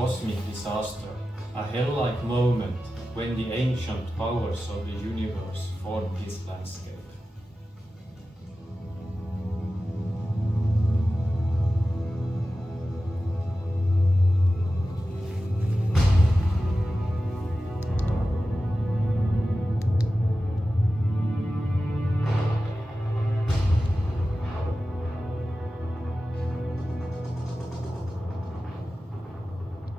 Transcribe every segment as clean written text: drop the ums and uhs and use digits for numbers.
cosmic disaster, a hell-like moment when the ancient powers of the universe formed this landscape.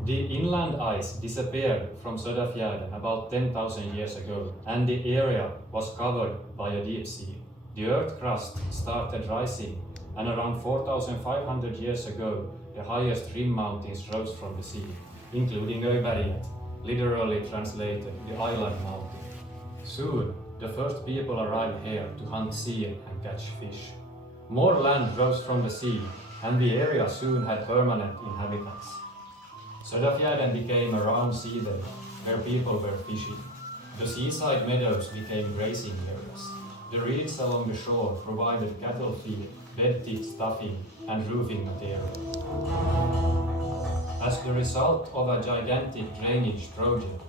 The inland ice disappeared from Söderfjärden about 10,000 years ago, and the area was covered by a deep sea. The earth crust started rising, and around 4,500 years ago, the highest rim mountains rose from the sea, including Öberget, literally translated the island mountain. Soon, the first people arrived here to hunt seal and catch fish. More land rose from the sea, and the area soon had permanent inhabitants. Söderfjärden became a round seabed where people were fishing. The seaside meadows became grazing areas. The reeds along the shore provided cattle feed, bed-tit stuffing, and roofing material. As the result of a gigantic drainage project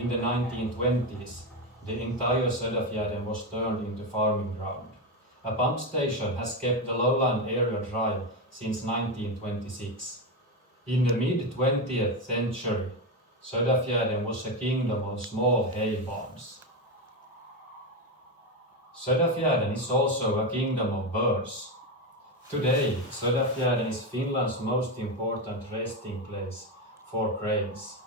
in the 1920s, the entire Söderfjärden was turned into farming ground. A pump station has kept the lowland area dry since 1926. In the mid-20th century, Söderfjärden was a kingdom of small hay barns. Söderfjärden is also a kingdom of birds. Today, Söderfjärden is Finland's most important resting place for cranes.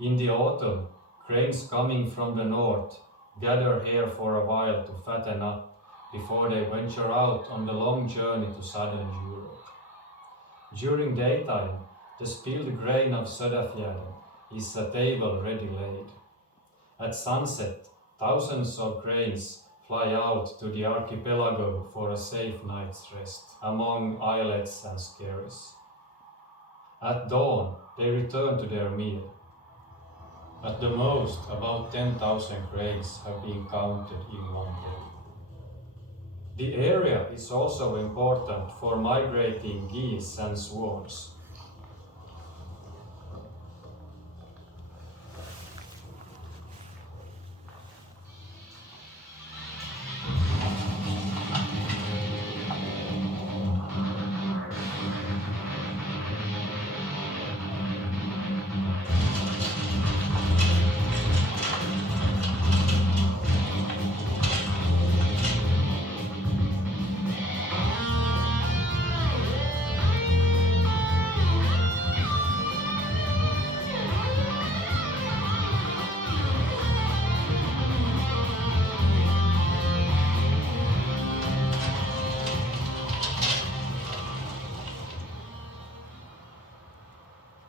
In the autumn, cranes coming from the north gather here for a while to fatten up before they venture out on the long journey to southern Europe. During daytime, the spilled grain of Söderfjärden is a table ready laid. At sunset, thousands of cranes fly out to the archipelago for a safe night's rest among islets and skerries. At dawn, they return to their meal. At the most, about 10,000 cranes have been counted in one day. The area is also important for migrating geese and swans.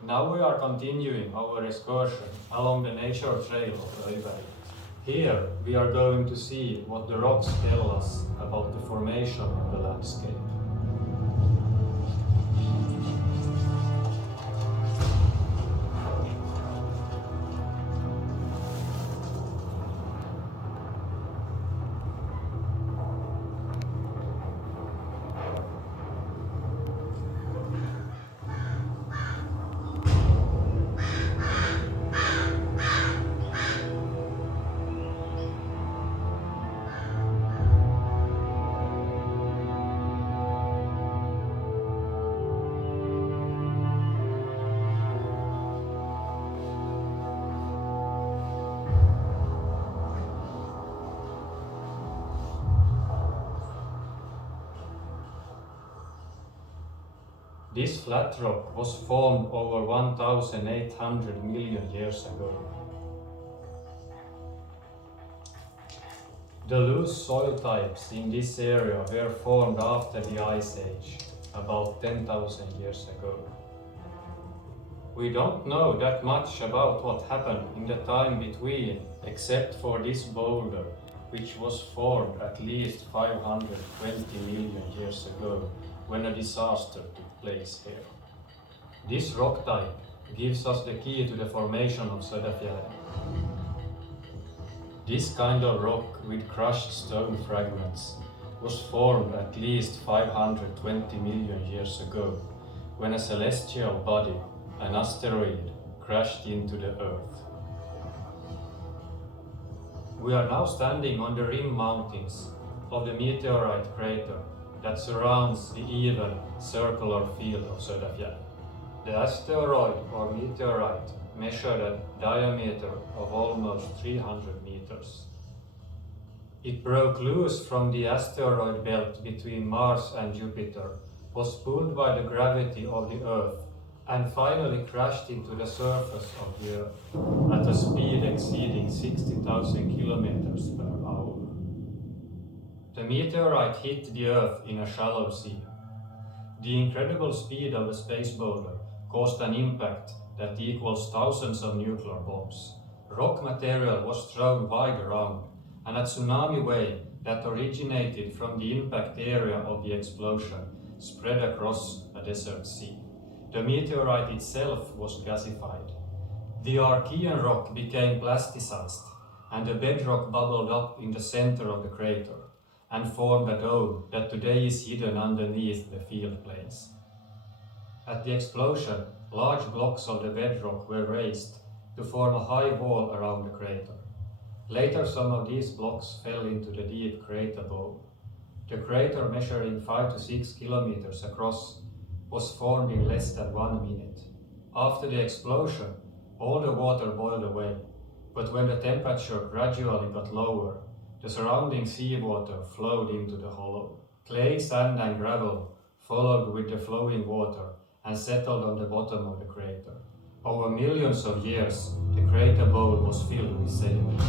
Now we are continuing our excursion along the nature trail of Öberget. Here we are going to see what the rocks tell us about the formation of the landscape. This flat rock was formed over 1,800 million years ago. The loose soil types in this area were formed after the Ice Age, about 10,000 years ago. We don't know that much about what happened in the time between, except for this boulder, which was formed at least 520 million years ago, when a disaster took place here. This rock type gives us the key to the formation of Söderfjärden. This kind of rock with crushed stone fragments was formed at least 520 million years ago, when a celestial body, an asteroid crashed into the Earth. We are now standing on the rim mountains of the meteorite crater that surrounds the even circular field of Sulvantie. The asteroid or meteorite measured a diameter of almost 300 meters. It broke loose from the asteroid belt between Mars and Jupiter, was pulled by the gravity of the Earth, and finally crashed into the surface of the Earth at a speed exceeding 60,000 kilometers per hour. The meteorite hit the Earth in a shallow sea. The incredible speed of the space boulder caused an impact that equals thousands of nuclear bombs. Rock material was thrown wide around, and a tsunami wave that originated from the impact area of the explosion spread across a desert sea. The meteorite itself was gasified. The Archean rock became plasticized, and the bedrock bubbled up in the center of the crater and formed a dome that today is hidden underneath the field plains. At the explosion, large blocks of the bedrock were raised to form a high wall around the crater. Later, some of these blocks fell into the deep crater bowl. The crater, measuring 5 to 6 kilometers across, was formed in less than 1 minute. After the explosion, all the water boiled away, but when the temperature gradually got lower, the surrounding seawater flowed into the hollow. Clay, sand and gravel followed with the flowing water and settled on the bottom of the crater. Over millions of years, the crater bowl was filled with sediment.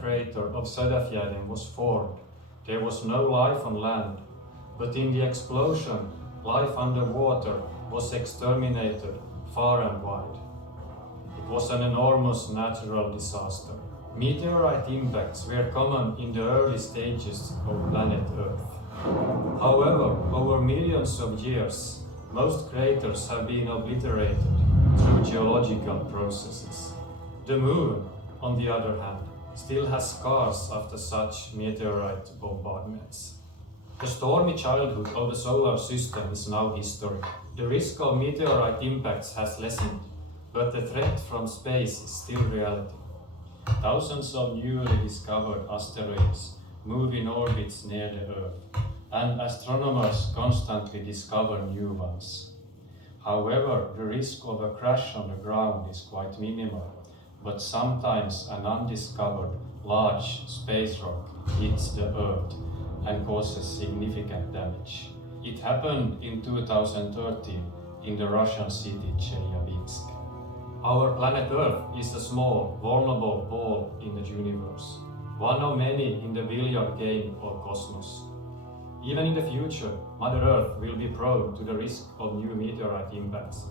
Crater of Sulvantie was formed, there was no life on land, but in the explosion, life underwater was exterminated far and wide. It was an enormous natural disaster. Meteorite impacts were common in the early stages of planet Earth. However, over millions of years, most craters have been obliterated through geological processes. The Moon, on the other hand, still has scars after such meteorite bombardments. The stormy childhood of the solar system is now history. The risk of meteorite impacts has lessened, but the threat from space is still reality. Thousands of newly discovered asteroids move in orbits near the Earth, and astronomers constantly discover new ones. However, the risk of a crash on the ground is quite minimal, but sometimes an undiscovered large space rock hits the Earth and causes significant damage. It happened in 2013 in the Russian city Chelyabinsk. Our planet Earth is a small, vulnerable ball in the universe, one of many in the billiard game of cosmos. Even in the future, Mother Earth will be prone to the risk of new meteorite impacts.